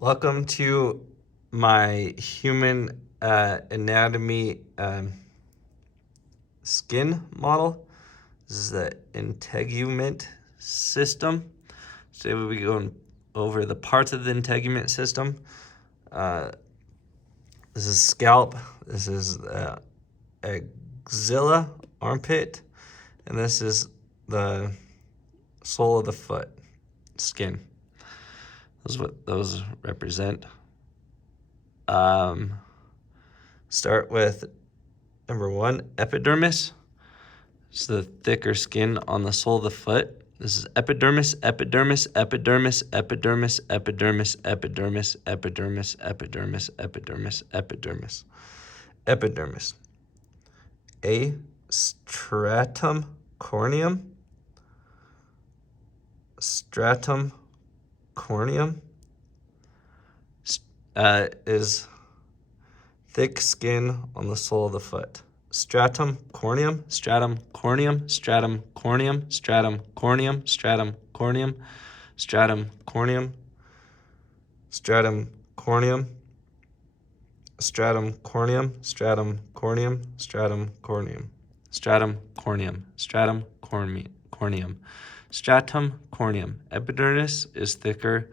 Welcome to my human anatomy skin model. This is the Integument system. Today we'll be going over the parts of the Integument system. This is scalp, this is axilla, armpit, and this is the sole of the foot, skin. That's what those represent. Start with number one, epidermis. It's the thicker skin on the sole of the foot. This is epidermis, epidermis, epidermis, epidermis, epidermis, epidermis, epidermis, epidermis, epidermis, epidermis, epidermis. A stratum corneum. Stratum corneum is thick skin on the sole of the foot. Stratum corneum, stratum corneum, stratum corneum, stratum corneum, stratum corneum, stratum corneum, stratum corneum, stratum corneum, stratum corneum, stratum corneum, stratum corneum, stratum corneum, stratum corneum. Epidermis is thicker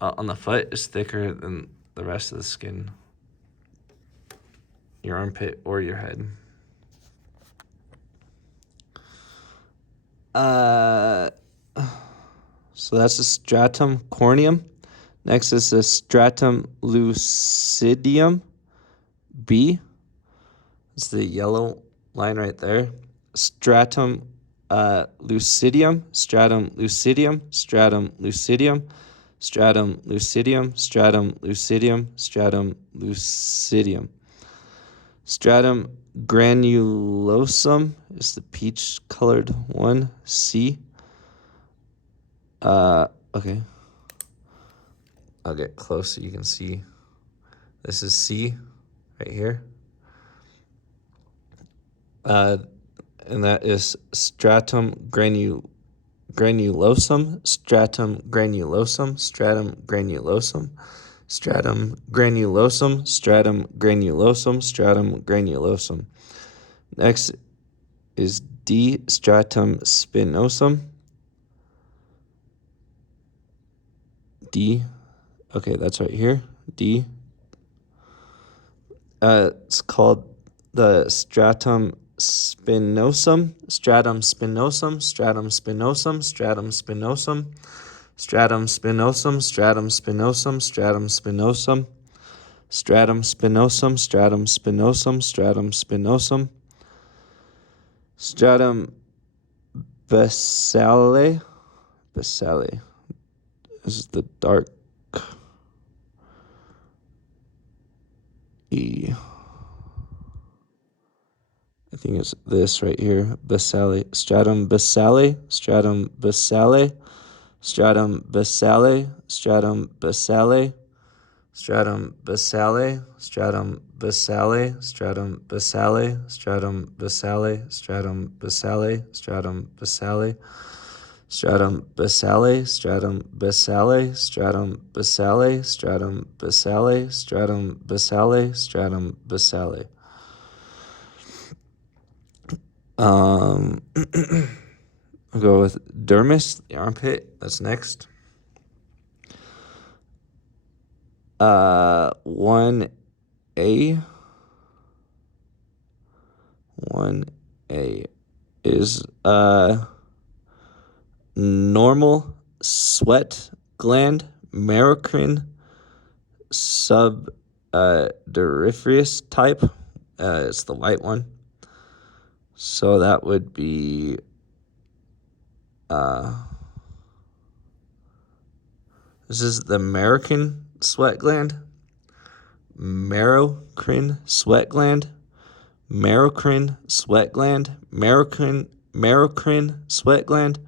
on the foot, is thicker than the rest of the skin, your armpit or your head. So that's the stratum corneum. Next is the stratum lucidum, B. It's the yellow line right there. Stratum lucidum, stratum lucidum, stratum lucidum, stratum lucidum, stratum lucidum, stratum lucidum. Stratum granulosum is the peach-colored one, C. Okay. I'll get close so you can see. This is C right here. And that is stratum granulosum, stratum granulosum, stratum granulosum, stratum granulosum, stratum granulosum, stratum granulosum. Next is D, stratum spinosum. D, okay, that's right here, D. It's called the stratum spinosum, stratum spinosum, stratum spinosum, stratum spinosum, stratum spinosum, stratum spinosum, stratum spinosum, stratum spinosum, stratum spinosum, stratum spinosum, stratum basale. Basale. This is the dark E. I think it's this right here, basale, stratum basale, stratum basale, stratum basale, stratum basale, stratum basale, stratum basale, stratum basale, stratum basale, stratum basale, stratum basale, stratum basale, stratum basale, stratum basale, stratum basale, stratum basale, stratum basale. I'll go with dermis, the armpit. That's next. 1A. 1A is normal sweat gland, merocrine subdiaphragmatic type. It's the white one. So that would be this is the merocrine sweat gland, merocrine sweat gland, merocrine sweat gland, merocrine sweat gland,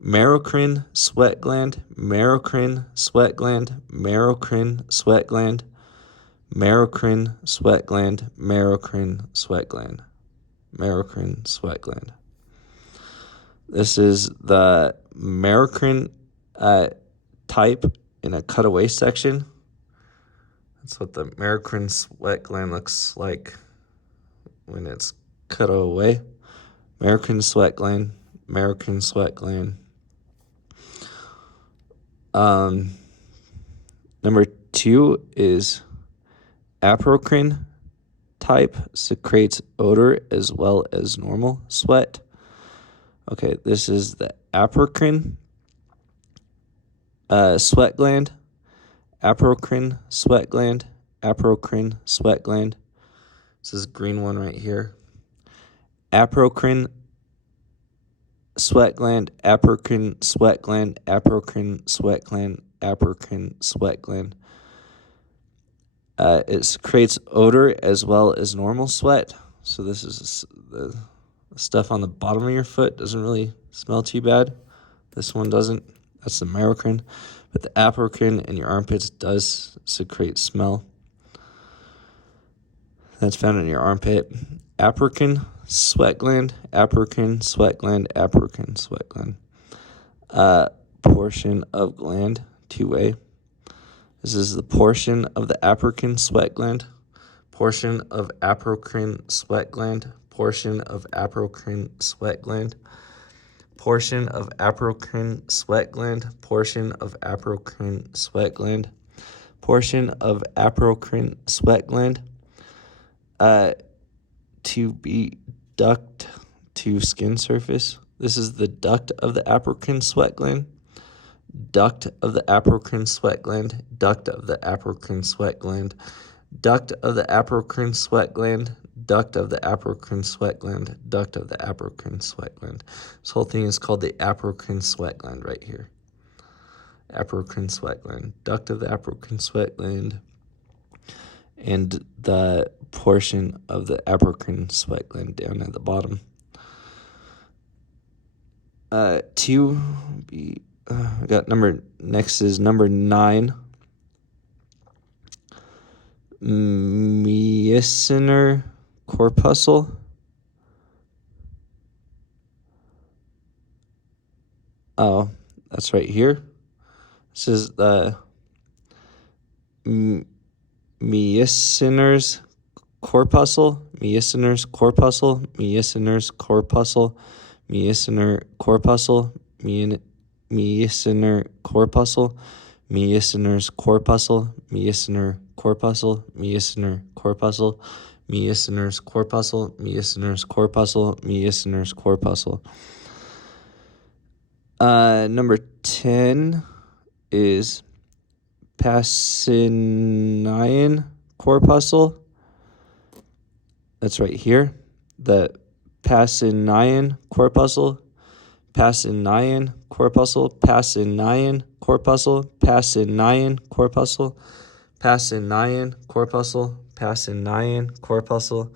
merocrine sweat gland, merocrine sweat gland, merocrine sweat gland, merocrine sweat gland, merocrine sweat gland, merocrine sweat gland. This is the merocrine type in a cutaway section. That's what the American sweat gland looks like when it's cut away. American sweat gland, American sweat gland. Number 2 is apocrine type, secretes odor as well as normal sweat. Okay, this is the apocrine sweat gland, apocrine sweat gland, apocrine sweat gland. This is green one right here. Apocrine sweat gland, apocrine sweat gland, apocrine sweat gland, apocrine sweat gland. It secretes odor as well as normal sweat. So this is the stuff on the bottom of your foot. Doesn't really smell too bad. This one doesn't. That's the merocrine. But the apocrine in your armpits does secrete smell. That's found in your armpit. Apocrine sweat gland, apocrine sweat gland, apocrine sweat gland. Portion of gland, 2A. This is the portion of the apocrine sweat gland, portion of apocrine sweat gland, portion of apocrine sweat gland, portion of apocrine sweat gland, portion of apocrine sweat gland, portion of apocrine sweat gland. To be duct to skin surface. This is the duct of the apocrine sweat gland. Duct of the apocrine sweat gland, duct of the apocrine sweat gland, duct of the apocrine sweat gland, duct of the apocrine sweat gland, duct of the apocrine sweat gland. This whole thing is called the apocrine sweat gland right here. Apocrine sweat gland, duct of the apocrine sweat gland, and the portion of the apocrine sweat gland down at the bottom. I got next is number 9. Myociner corpuscle. Oh, that's right here. This is the Myociner's corpuscle, Myociner's corpuscle, Myociner's corpuscle, Myociner corpuscle, Myociner corpuscle, Myociner's corpuscle, Myociner corpuscle, Myociner corpuscle, Myociner's corpuscle, Myociner's corpuscle, Myociner's corpuscle. Number 10 is Pacinian corpuscle. That's right here. The Pacinian corpuscle, Pacinian corpuscle, Pacinian corpuscle, Pacinian corpuscle, Pacinian corpuscle, Pacinian corpuscle,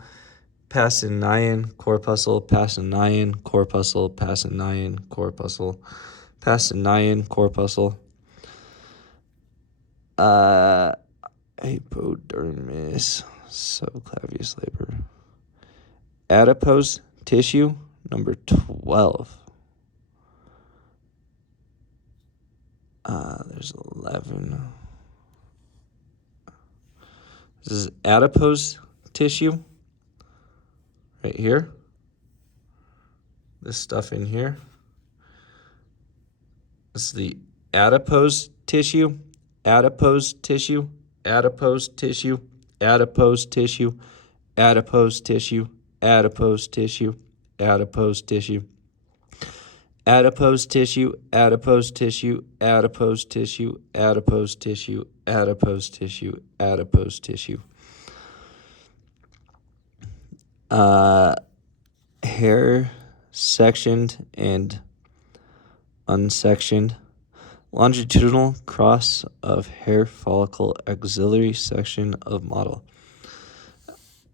Pacinian corpuscle, Pacinian corpuscle, Pacinian corpuscle, Pacinian corpuscle. Hypodermis, subclavius labor. Adipose tissue, number 12. There's 11. This is adipose tissue right here. This stuff in here. This is the adipose tissue, adipose tissue, adipose tissue, adipose tissue, adipose tissue, adipose tissue, adipose tissue, adipose tissue, adipose tissue, adipose tissue, adipose tissue, adipose tissue, adipose tissue. Hair sectioned and unsectioned. Longitudinal cross of hair follicle axillary section of model.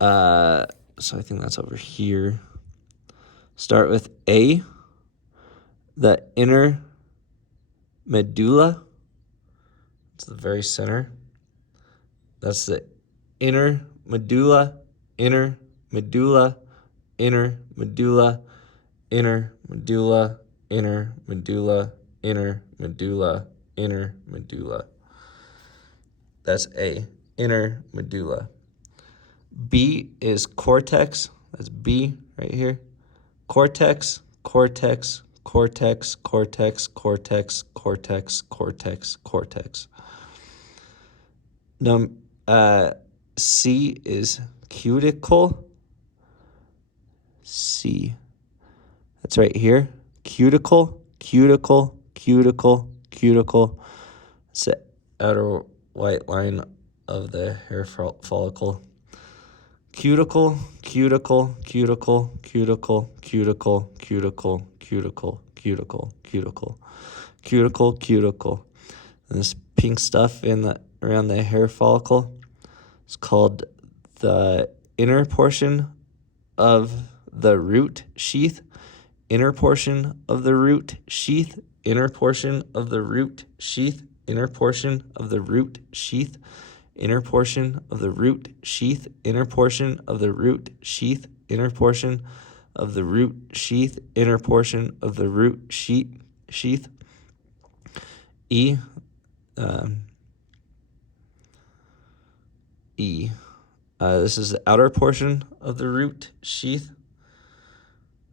So I think that's over here. Start with A, the inner medulla. It's the very center. That's the inner medulla, inner medulla, inner medulla, inner medulla, inner medulla, inner medulla, inner medulla. That's A, inner medulla. B is cortex. That's B right here. Cortex, cortex, cortex, cortex, cortex, cortex, cortex, cortex. C is cuticle. C. That's right here. Cuticle, cuticle, cuticle, cuticle. It's the outer white line of the hair follicle. Cuticle, cuticle, cuticle, cuticle, cuticle, cuticle, cuticle, cuticle, cuticle, cuticle, cuticle. And this pink stuff around the hair follicle is called the inner portion of the root sheath. Inner portion of the root sheath. Inner portion of the root sheath. Inner portion of the root sheath. Inner portion of the root sheath. Inner portion of the root sheath. Inner portion of the root sheath. Inner portion of the root sheath. E. E. This is the outer portion of the root sheath.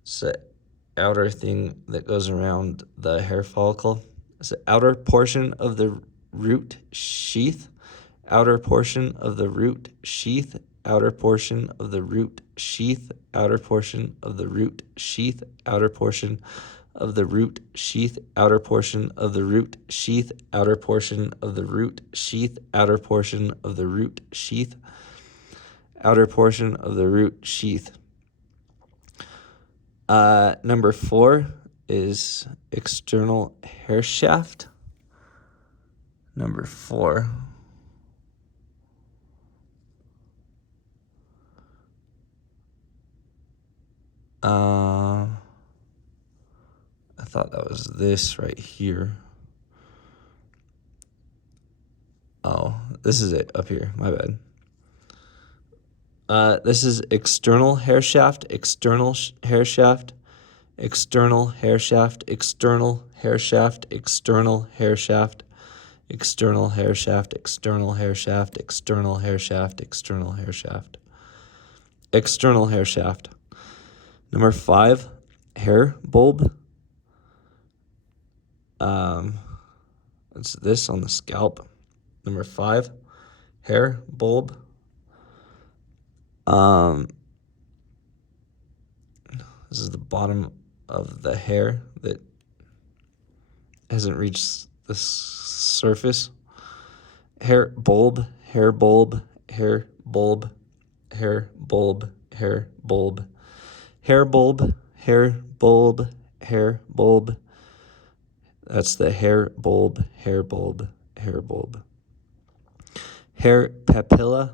It's the outer thing that goes around the hair follicle. It's the outer portion of the root sheath. Outer portion of the root sheath. Outer portion of the root sheath. Outer portion of the root sheath. Outer portion of the root sheath. Outer portion of the root sheath. Outer portion of the root sheath. Outer portion of the root sheath. Outer portion of the root sheath. Number 4 is external hair shaft. Number 4. I thought that was this right here. Oh, this is it up here. My bad. This is external hair shaft, external hair shaft, external hair shaft, external hair shaft, external hair shaft, external hair shaft, external hair shaft, external hair shaft, external hair shaft, external hair shaft. Number 5, hair bulb. It's this on the scalp. Number 5, hair bulb. This is the bottom of the hair that hasn't reached the surface. Hair bulb, hair bulb, hair bulb, hair bulb, hair bulb, hair bulb, hair bulb, hair bulb. That's the hair bulb, hair bulb, hair bulb. Hair papilla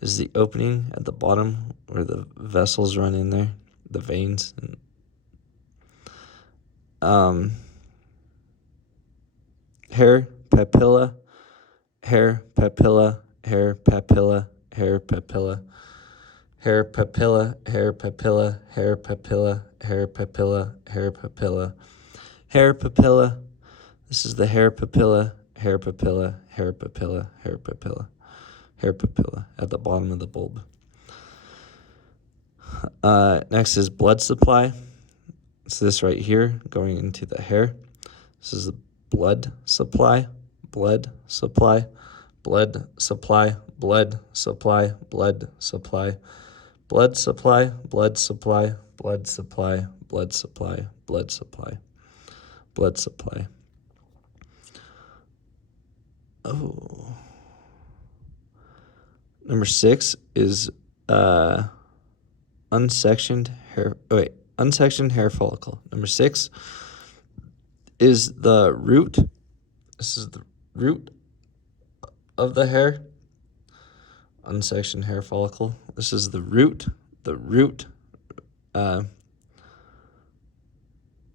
is the opening at the bottom where the vessels run in there, the veins. Hair papilla, hair papilla, hair papilla, hair papilla, hair papilla, hair papilla, hair papilla, hair papilla, hair papilla, hair papilla. This is the hair papilla, hair papilla, hair papilla, hair papilla, hair papilla at the bottom of the bulb. Next is blood supply. It's this right here going into the hair. This is the blood supply, blood supply, blood supply, blood supply, blood supply, blood supply, blood supply, blood supply, blood supply, blood supply, blood supply. Oh. Number 6 is unsectioned hair follicle. Number 6 is the root. This is the root of the hair. Unsectioned hair follicle. This is the root. The root.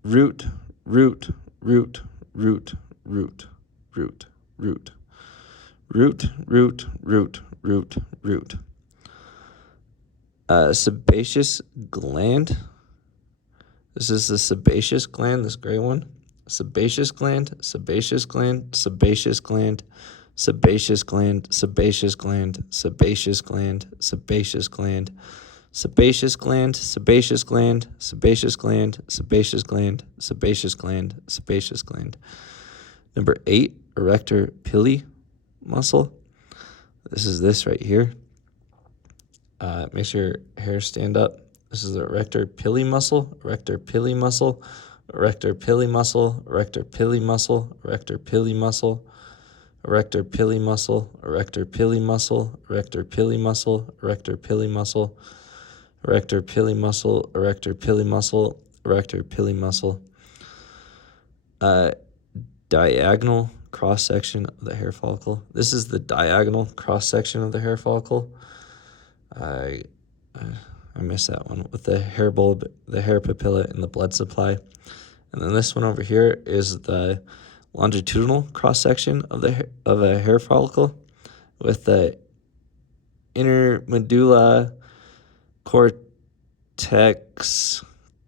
Root. Root. Root. Root. Root. Root. Root. Root. Root. Root. Root. Root. Sebaceous gland. This is the sebaceous gland, this gray one. Sebaceous gland, sebaceous gland, sebaceous gland, sebaceous gland, sebaceous gland, sebaceous gland, sebaceous gland, sebaceous gland, sebaceous gland, sebaceous gland, sebaceous gland, sebaceous gland, sebaceous gland. Number 8, erector pili muscle. This is this right here. Makes your hair stand up. This is the erector pili muscle, erector pili muscle, erector pili muscle, erector pili muscle, erector pili muscle, erector pili muscle, erector pili muscle, erector pili muscle, erector pili muscle, erector pili muscle, erector pili muscle, erector pili muscle. Diagonal cross section of the hair follicle. This is the diagonal cross section of the hair follicle. I missed that one with the hair bulb, the hair papilla, and the blood supply. And then this one over here is the longitudinal cross section of a hair follicle with the inner medulla, cortex,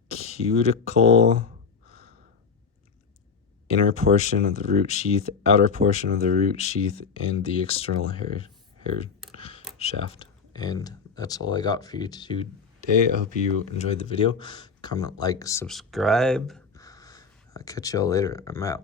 cuticle, inner portion of the root sheath, outer portion of the root sheath, and the external hair shaft. And that's all I got for you today. I hope you enjoyed the video. Comment, like, subscribe. I'll catch y'all later. I'm out.